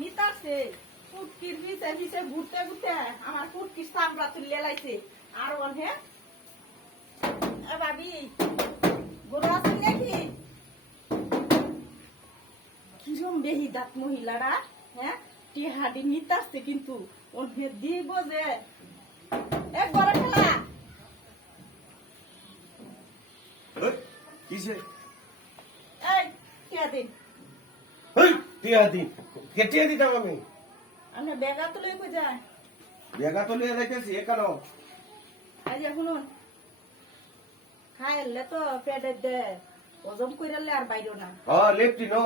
নিতাছে পিছে ঘুরতে ঘুরতে আমার ফুটকির সামরা তুলে লাইছে। আর অনে এ ভাবি গরু আছে নাকি? কিরম বেহি দাঁত মহিলারা হ্যাঁ টিহাডি নিতাছে কিন্তু অনে দিব যে। এক বড় খেলা। কিসে? এই টিয়া দিন? ওই, টিয়া দিন দিতাম আমি? আমরা বেগা তুলে কই যায়? বেগা তো লিয়ে যাইতেছি এ কেন? আজ শুনুন খাইলে তো পেটে দে ওজন কইরালে আর বাইরো না। ও লেফটি নো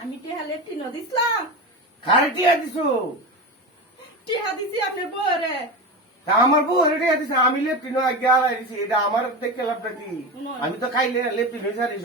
আমি টিহা লেপটি ন দিছিলাম। খারে টিয়া দিছো? টিহা দিছি আপনার বউরে। তা আমার বউ টিয়া দিছে আমি লেফটি নো আগে আলাই দিছি এটা আমার দেখে লাভটা কি? নয়। আমি তো খাইলে লেফটি নো সারিস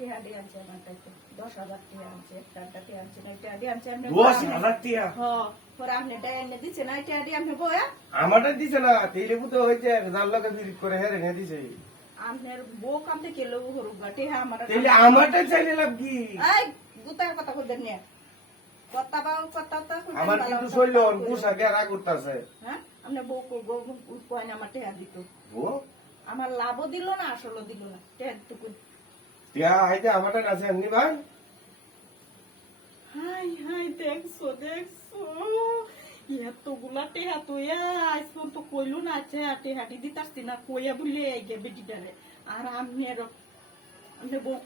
টিহা দিয়ে আনছে আমার তাইতে দশ হাজার টিহা আনছে একটা একটা আনছে না টিহা দিয়ে আনছে আপনি দশ হাজার টিয়া? হ পরে আপনি ডাই এনে দিচ্ছে না টিহা দিয়ে আপনি বয়া আমারটা দিছে না তেলে পুতো হয়েছে যার লগে বিরিট করে হেরে নে দিছে। আপনার বউ কাম থেকে লোক হরুক আমার তেলে আমারটা চাইলে লাভ কি? এই গুতার কথা কইদেন নিয়ে কথা বা কথা তো আমার কিন্তু শৈল। গেরা করতেছে হ্যাঁ? বউ কয় না আমার দিত। ও আমার লাভও দিল না আসলও দিল না। টিয়া হাইতে আমারটা কাছে এমনি ভাই হাই হাই দেখছ দেখছ। এতগুলা টেহা তুইয়া আজ পর্যন্ত কইলো না আছে টেহাটি দিতাসতি না কইয়া বললে আইগে বেটিটারে। আর আমি আর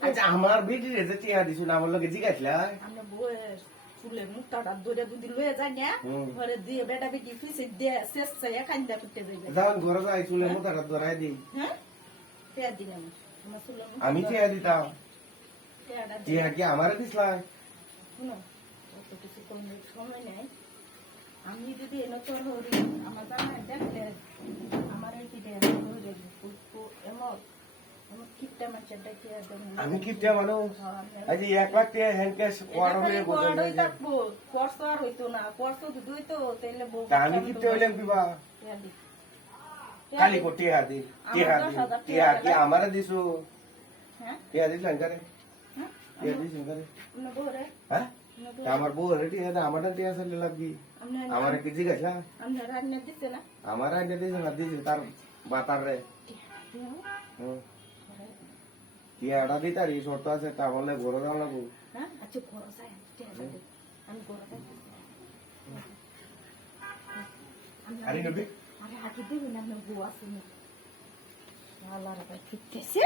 আচ্ছা আমার বেটি রে যে টিয়া দিছু না আমার লগে জিগাইছিলা? আমি বউ চুলে মুখটা দৌড়ে দুদিন লয়ে যায় না ঘরে দিয়ে বেটা বেটি ফিসে শেষ চাইয়া কান্দা করতে যাইবে। যাও ঘরে যাই চুলে মোতাটা ধরাই দি হ্যাঁ? টেহা আমি টিয়া দিতাম টেহাটা কি আমারে কোনো সময় নেই। আমি যদি এনে তোর হরি আমার জামাই দেখলে আমার এই কি দেয় হরে এমন কিপটা আমি কি টিয়া মানুষ আজ এক লাখ টিয়া হ্যান্ড ক্যাশ বসে কোয়াড়ই থাকব। কোর্স আর হইতো না কোর্স যদি হইতো তাহলে বউ আমি কি টিয়া হইলাম কিবা? কালি কো টিয়া দি টিয়া দি টিয়া কি আমারে দিছু হ্যাঁ টিয়া দিছলেন করে হ্যাঁ টিয়া দিছলেন করে আপনার বউরে হ্যাঁ আপনার তা আমার বউ রে টিয়া দা আমারটা টিয়া চাইলে লাভ কি আমার কি জিগাইছিলা আপনার রান্না দিতে না আমার আইনে দিছে না দিছে তার বাতার রে হুম। টিয়াটা দি তার এই শর্ত আছে তা বললে ঘরে যাওয়া লাগবো হ্যাঁ আচ্ছা ঘর যাই আমি ঘর যাই আরে নবী আরে হাঁটি দেবেন আপনার বউ আসেনি আল্লাহ ফিরতেছে